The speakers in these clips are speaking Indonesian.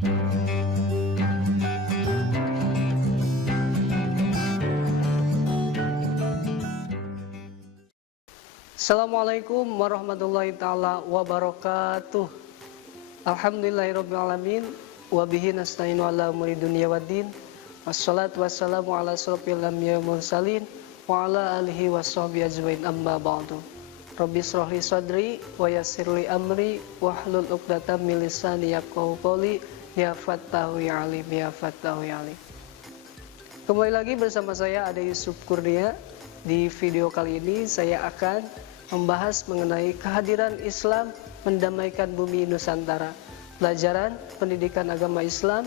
Assalamualaikum warahmatullahi ta'ala wabarakatuh. Alhamdulillahirrabbilalamin. Wabihi nasta'inu ala umuri dunia waddin. Wassalatu wassalamu ala asrofil anbiya'i wal mursalin wa ala alihi washabihi ajmain, amma ba'du. Rabbi shrahli sadri wa yassirli amri wahlul 'uqdatam min lisani yafqahu qawli. Ya Fattahu ya Alim, ya Fattahu ya Alim. Kembali lagi bersama saya Ade Yusuf Kurnia. Di video kali ini saya akan membahas mengenai kehadiran Islam mendamaikan bumi Nusantara. Pelajaran Pendidikan Agama Islam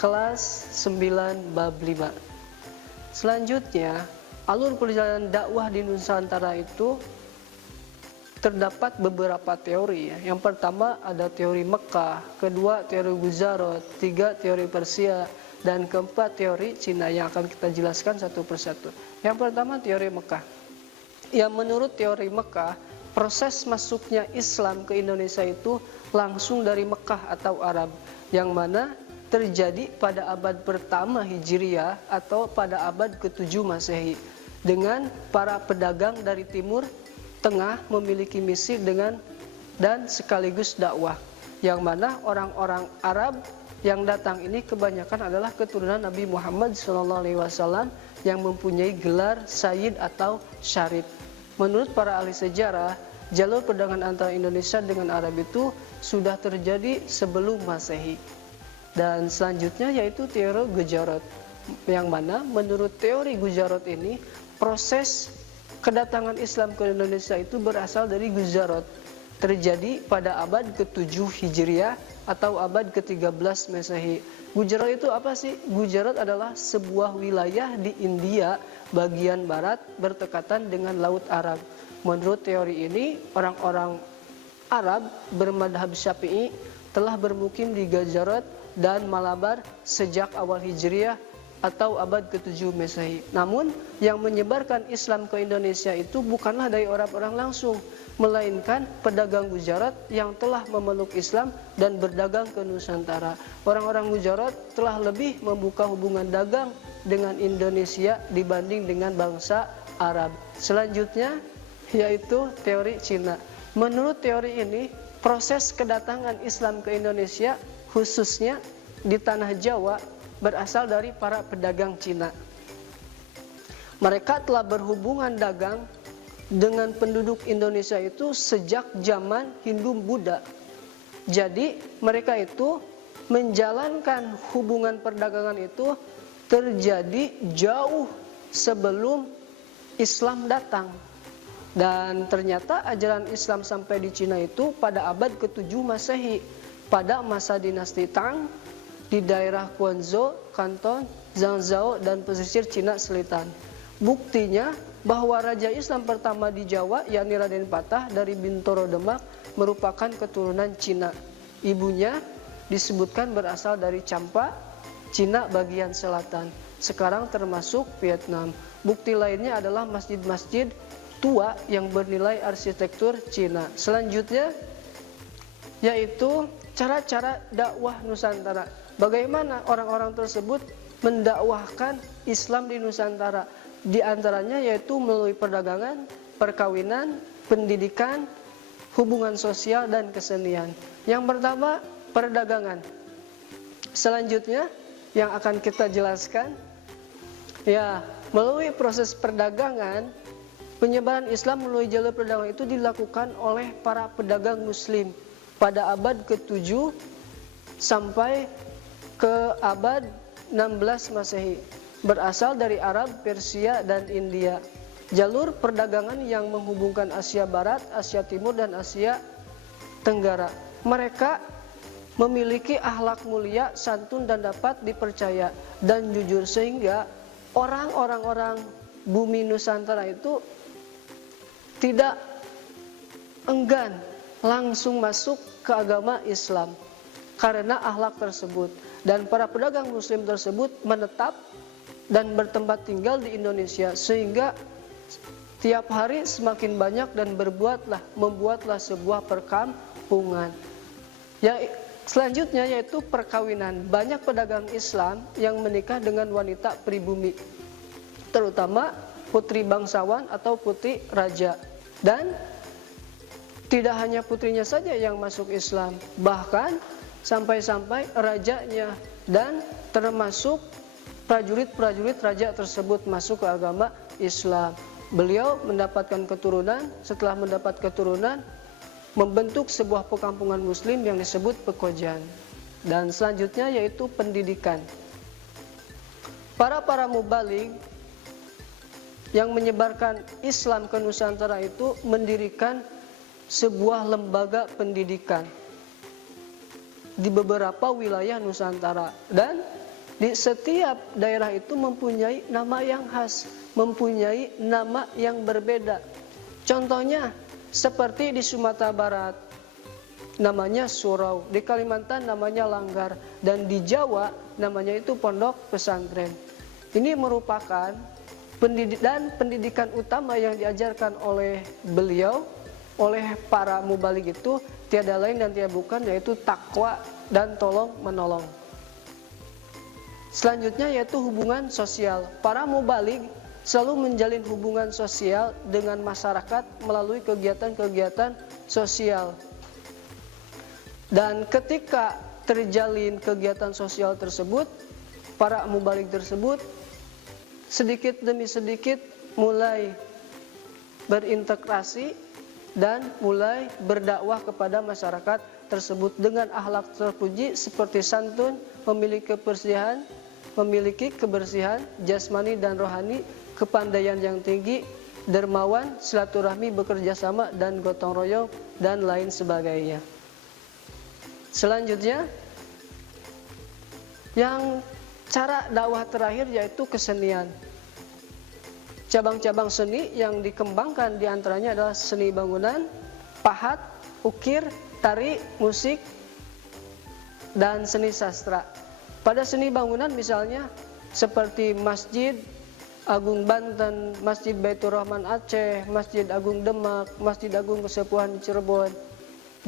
kelas 9 bab 5. Selanjutnya, alur perjalanan dakwah di Nusantara itu terdapat beberapa teori ya. Yang pertama ada teori Mekah, kedua teori Gujarat, tiga teori Persia, dan keempat teori Cina yang akan kita jelaskan satu persatu. Yang pertama teori Mekah. Yang menurut teori Mekah, proses masuknya Islam ke Indonesia itu langsung dari Mekah atau Arab, yang mana terjadi pada abad pertama Hijriah atau pada abad ke-7 Masehi, dengan para pedagang dari Timur Tengah memiliki misi dan sekaligus dakwah, yang mana orang-orang Arab yang datang ini kebanyakan adalah keturunan Nabi Muhammad SAW yang mempunyai gelar Sayyid atau Syarif. Menurut para ahli sejarah, jalur perdagangan antara Indonesia dengan Arab itu sudah terjadi sebelum Masehi. Dan selanjutnya yaitu teori Gujarat, yang mana menurut teori Gujarat ini proses kedatangan Islam ke Indonesia itu berasal dari Gujarat, terjadi pada abad ke-7 Hijriah atau abad ke-13 Masehi. Gujarat itu apa sih? Gujarat adalah sebuah wilayah di India bagian barat berdekatan dengan Laut Arab. Menurut teori ini, orang-orang Arab bermadhab Syafi'i telah bermukim di Gujarat dan Malabar sejak awal Hijriah atau abad ke-7 Masehi. Namun, yang menyebarkan Islam ke Indonesia itu bukanlah dari orang-orang langsung, melainkan pedagang Gujarat yang telah memeluk Islam dan berdagang ke Nusantara. Orang-orang Gujarat telah lebih membuka hubungan dagang dengan Indonesia dibanding dengan bangsa Arab. Selanjutnya, yaitu teori Cina. Menurut teori ini, proses kedatangan Islam ke Indonesia, khususnya di tanah Jawa, berasal dari para pedagang Cina. Mereka telah berhubungan dagang dengan penduduk Indonesia itu sejak zaman Hindu-Buddha. Jadi mereka itu menjalankan hubungan perdagangan itu terjadi jauh sebelum Islam datang. Dan ternyata ajaran Islam sampai di Cina itu pada abad ke-7 Masehi, pada masa dinasti Tang, di daerah Guangzhou, Kanton, Zhangzhou, dan pesisir Cina Selatan. Buktinya bahwa Raja Islam pertama di Jawa, yakni Raden Patah dari Bintoro Demak, merupakan keturunan Cina. Ibunya disebutkan berasal dari Champa, Cina bagian selatan, sekarang termasuk Vietnam. Bukti lainnya adalah masjid-masjid tua yang bernilai arsitektur Cina. Selanjutnya yaitu cara-cara dakwah Nusantara. Bagaimana orang-orang tersebut mendakwahkan Islam di Nusantara? Di antaranya yaitu melalui perdagangan, perkawinan, pendidikan, hubungan sosial, dan kesenian. Yang pertama, perdagangan. Selanjutnya yang akan kita jelaskan, ya, melalui proses perdagangan, penyebaran Islam melalui jalur perdagangan itu dilakukan oleh para pedagang Muslim pada abad ke-7 sampai ke abad 16 Masehi, berasal dari Arab, Persia, dan India. Jalur perdagangan yang menghubungkan Asia Barat, Asia Timur, dan Asia Tenggara. Mereka memiliki akhlak mulia, santun, dan dapat dipercaya dan jujur, sehingga orang-orang bumi Nusantara itu tidak enggan langsung masuk ke agama Islam karena akhlak tersebut. Dan para pedagang Muslim tersebut menetap dan bertempat tinggal di Indonesia, sehingga tiap hari semakin banyak dan membuatlah sebuah perkampungan. Yang Selanjutnya yaitu perkawinan. Banyak pedagang Islam yang menikah dengan wanita pribumi, terutama putri bangsawan atau putri raja. Dan tidak hanya putrinya saja yang masuk Islam, bahkan sampai-sampai rajanya dan termasuk prajurit-prajurit raja tersebut masuk ke agama Islam. Beliau mendapatkan keturunan, setelah mendapat keturunan membentuk sebuah perkampungan muslim yang disebut Pekojan. Dan selanjutnya yaitu pendidikan. Para mubaligh yang menyebarkan Islam ke Nusantara itu mendirikan sebuah lembaga pendidikan di beberapa wilayah Nusantara, dan di setiap daerah itu mempunyai nama yang khas, mempunyai nama yang berbeda. Contohnya seperti di Sumatera Barat namanya surau, di Kalimantan namanya langgar, dan di Jawa namanya itu pondok pesantren. Ini merupakan pendidikan utama yang diajarkan oleh beliau, oleh para mubaligh itu tiada lain dan tiada bukan yaitu takwa dan tolong menolong. Selanjutnya yaitu hubungan sosial. Para mubaligh selalu menjalin hubungan sosial dengan masyarakat melalui kegiatan-kegiatan sosial. Dan ketika terjalin kegiatan sosial tersebut, para mubaligh tersebut sedikit demi sedikit mulai berintegrasi dan mulai berdakwah kepada masyarakat tersebut dengan akhlak terpuji seperti santun, memiliki kebersihan jasmani dan rohani, kepandaian yang tinggi, dermawan, silaturahmi, bekerja sama, dan gotong royong, dan lain sebagainya. Selanjutnya, yang cara dakwah terakhir yaitu kesenian. Cabang-cabang seni yang dikembangkan diantaranya adalah seni bangunan, pahat, ukir, tari, musik, dan seni sastra. Pada seni bangunan misalnya seperti Masjid Agung Banten, Masjid Baitur Rahman Aceh, Masjid Agung Demak, Masjid Agung Kesepuhan Cirebon,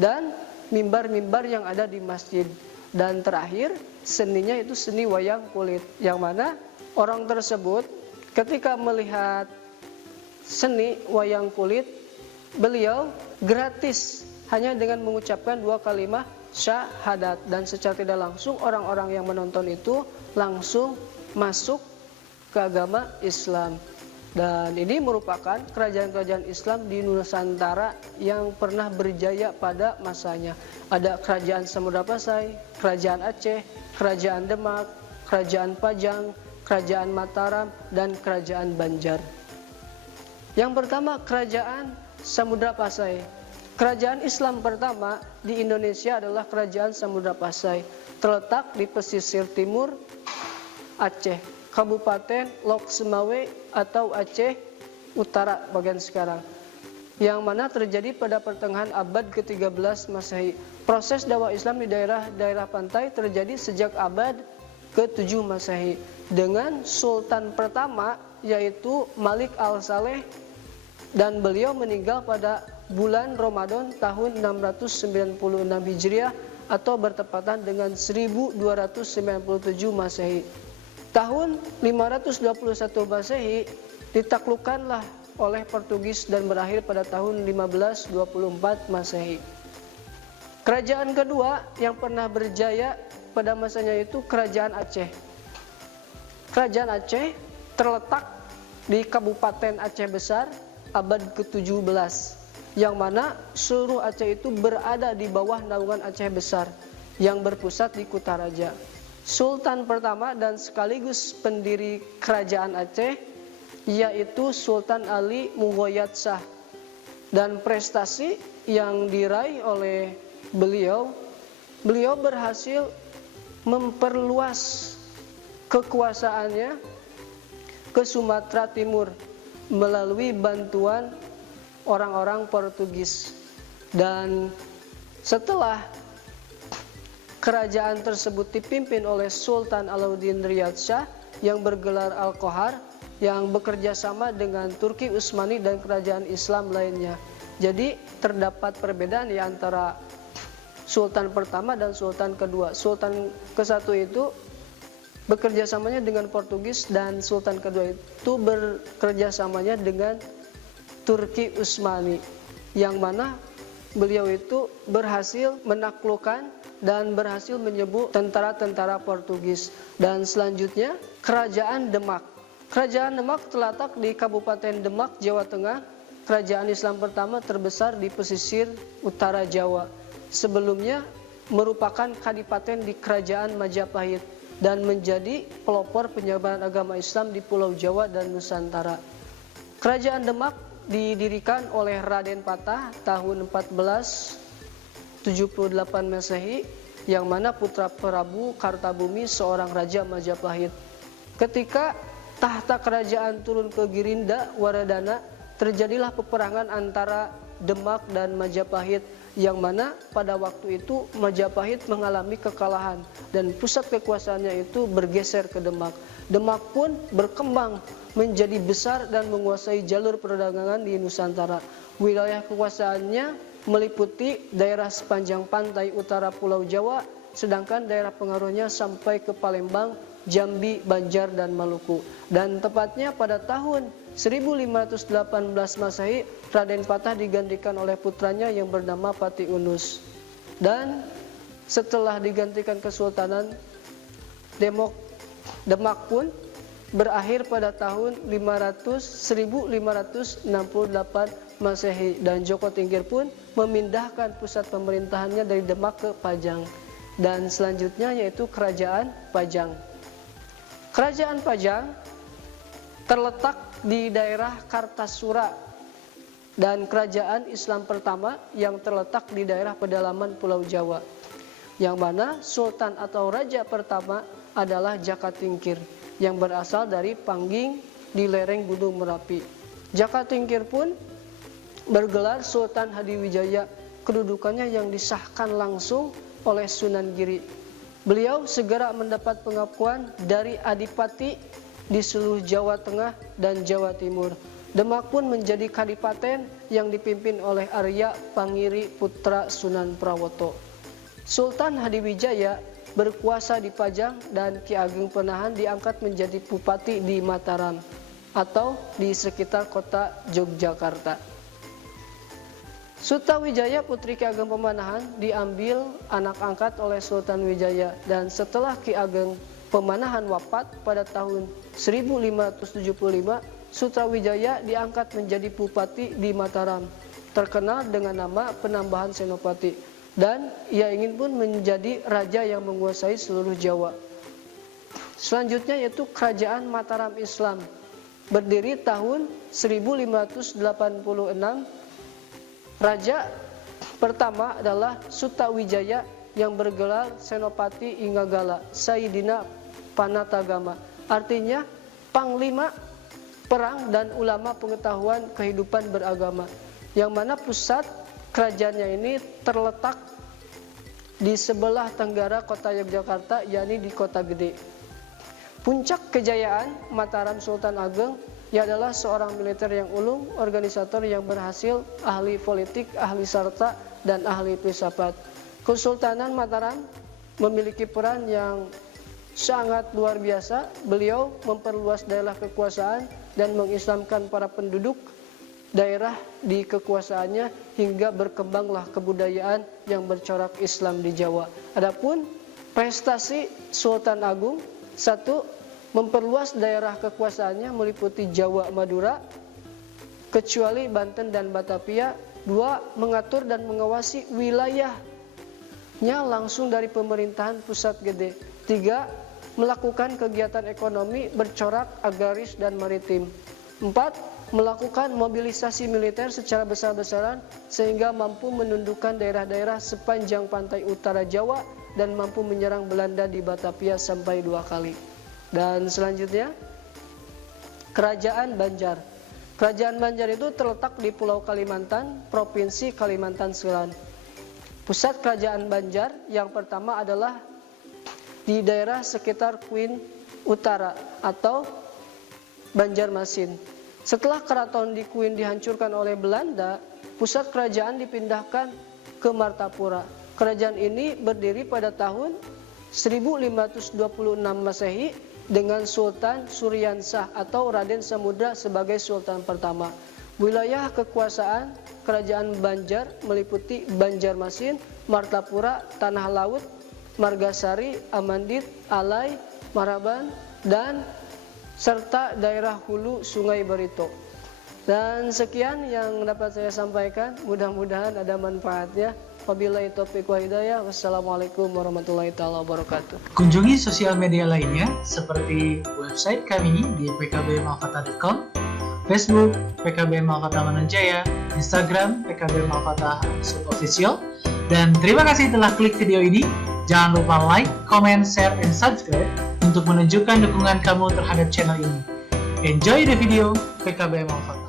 dan mimbar-mimbar yang ada di masjid. Dan terakhir seninya itu seni wayang kulit, yang mana orang tersebut ketika melihat seni wayang kulit, beliau gratis hanya dengan mengucapkan 2 kalimat syahadat, dan secara tidak langsung orang-orang yang menonton itu langsung masuk ke agama Islam. Dan ini merupakan kerajaan-kerajaan Islam di Nusantara yang pernah berjaya pada masanya. Ada kerajaan Samudra Pasai, kerajaan Aceh, kerajaan Demak, kerajaan Pajang, kerajaan Mataram, dan kerajaan Banjar. Yang pertama, kerajaan Samudra Pasai. Kerajaan Islam pertama di Indonesia adalah kerajaan Samudra Pasai, terletak di pesisir timur Aceh, Kabupaten Lok Sumawe atau Aceh Utara bagian sekarang, yang mana terjadi pada pertengahan abad ke-13 Masehi. Proses dakwah Islam di daerah-daerah pantai terjadi sejak abad ke-7 Masehi dengan sultan pertama yaitu Malik Al-Saleh, dan beliau meninggal pada bulan Ramadan tahun 696 Hijriah atau bertepatan dengan 1297 Masehi. Tahun 521 Masehi ditaklukkanlah oleh Portugis dan berakhir pada tahun 1524 Masehi. Kerajaan kedua yang pernah berjaya pada masanya itu Kerajaan Aceh. Kerajaan Aceh terletak di Kabupaten Aceh Besar abad ke-17, yang mana seluruh Aceh itu berada di bawah naungan Aceh Besar yang berpusat di Kutaraja. Sultan pertama dan sekaligus pendiri kerajaan Aceh yaitu Sultan Ali Mughoyat Shah, dan prestasi yang diraih oleh beliau berhasil memperluas kekuasaannya ke Sumatera Timur melalui bantuan orang-orang Portugis. Dan setelah kerajaan tersebut dipimpin oleh Sultan Alauddin Riyad Shah yang bergelar Al-Qohar, yang bekerja sama dengan Turki Utsmani dan kerajaan Islam lainnya. Jadi terdapat perbedaan di antara Sultan pertama dan Sultan kedua. Sultan ke-1 itu bekerja samanya dengan Portugis dan Sultan kedua itu bekerja samanya dengan Turki Utsmani, yang mana beliau itu berhasil menaklukkan dan berhasil menyebut tentara-tentara Portugis. Dan selanjutnya Kerajaan Demak. Kerajaan Demak terletak di Kabupaten Demak, Jawa Tengah. Kerajaan Islam pertama terbesar di pesisir utara Jawa. Sebelumnya merupakan kadipaten di Kerajaan Majapahit dan menjadi pelopor penyebaran agama Islam di Pulau Jawa dan Nusantara. Kerajaan Demak didirikan oleh Raden Patah tahun 1478 Masehi, yang mana putra Prabu Kartabumi seorang raja Majapahit. Ketika tahta kerajaan turun ke Girinda Waradana, terjadilah peperangan antara Demak dan Majapahit, yang mana pada waktu itu Majapahit mengalami kekalahan dan pusat kekuasaannya itu bergeser ke Demak. Demak pun berkembang menjadi besar dan menguasai jalur perdagangan di Nusantara. Wilayah kekuasaannya meliputi daerah sepanjang pantai utara Pulau Jawa, sedangkan daerah pengaruhnya sampai ke Palembang, Jambi, Banjar, dan Maluku. Dan tepatnya pada tahun 1518 Masehi, Raden Patah digantikan oleh putranya yang bernama Pati Unus. Dan setelah digantikan Kesultanan, Demak pun berakhir pada tahun 1568 Masehi, dan Joko Tingkir pun memindahkan pusat pemerintahannya dari Demak ke Pajang. Dan selanjutnya yaitu Kerajaan Pajang. Kerajaan Pajang terletak di daerah Kartasura dan kerajaan Islam pertama yang terletak di daerah pedalaman Pulau Jawa, yang mana Sultan atau Raja pertama adalah Jaka Tingkir yang berasal dari Pangging di lereng Gunung Merapi. Jaka Tingkir pun bergelar Sultan Hadiwijaya, kedudukannya yang disahkan langsung oleh Sunan Giri. Beliau segera mendapat pengakuan dari adipati di seluruh Jawa Tengah dan Jawa Timur. Demak pun menjadi kadipaten yang dipimpin oleh Arya Pangiri putra Sunan Prawoto. Sultan Hadiwijaya berkuasa di Pajang dan Ki Ageng Penahan diangkat menjadi bupati di Mataram atau di sekitar kota Yogyakarta. Sutawijaya putri Ki Ageng Pemanahan diambil anak angkat oleh Sultan Wijaya, dan setelah Ki Ageng Pemanahan wafat pada tahun 1575, Sutawijaya diangkat menjadi bupati di Mataram, terkenal dengan nama Penambahan Senopati, dan ia ingin pun menjadi raja yang menguasai seluruh Jawa. Selanjutnya yaitu Kerajaan Mataram Islam, berdiri tahun 1586. Raja pertama adalah Sutawijaya yang bergelar Senopati Inggala Sayyidina Panatagama, artinya panglima perang dan ulama pengetahuan kehidupan beragama, yang mana pusat kerajaannya ini terletak di sebelah tenggara kota Yogyakarta, yakni di Kota Gede. Puncak kejayaan Mataram Sultan Ageng, ia adalah seorang militer yang ulung, organisator yang berhasil, ahli politik, ahli sarta, dan ahli filsafat. Kesultanan Mataram memiliki peran yang sangat luar biasa. Beliau memperluas daerah kekuasaan dan mengislamkan para penduduk daerah di kekuasaannya, hingga berkembanglah kebudayaan yang bercorak Islam di Jawa. Adapun prestasi Sultan Agung, 1. memperluas daerah kekuasaannya meliputi Jawa, Madura, kecuali Banten dan Batavia. 2. mengatur dan mengawasi wilayahnya langsung dari pemerintahan pusat gede. 3. melakukan kegiatan ekonomi bercorak agraris dan maritim. 4. melakukan mobilisasi militer secara besar-besaran sehingga mampu menundukkan daerah-daerah sepanjang pantai utara Jawa dan mampu menyerang Belanda di Batavia sampai 2 kali. Dan selanjutnya Kerajaan Banjar. Kerajaan Banjar itu terletak di Pulau Kalimantan, Provinsi Kalimantan Selatan. Pusat Kerajaan Banjar yang pertama adalah di daerah sekitar Kuin Utara atau Banjarmasin. Setelah keraton di Kuin dihancurkan oleh Belanda, pusat kerajaan dipindahkan ke Martapura. Kerajaan ini berdiri pada tahun 1526 Masehi dengan Sultan Suryansah atau Raden Samudra sebagai Sultan pertama. Wilayah kekuasaan Kerajaan Banjar meliputi Banjarmasin, Martapura, Tanah Laut, Margasari, Amandit, Alai, Maraban, dan serta daerah hulu Sungai Barito. Dan sekian yang dapat saya sampaikan, mudah-mudahan ada manfaatnya. Wabillahi taufiq wa hidayah. Wassalamualaikum warahmatullahi taala wabarakatuh. Kunjungi sosial media lainnya seperti website kami di pkbmalfata.com, Facebook PKB Malfata Manunjaya, Instagram PKB Malfata _official. Dan terima kasih telah klik video ini. Jangan lupa like, comment, share, and subscribe untuk menunjukkan dukungan kamu terhadap channel ini. Enjoy the video, PKB Malfata.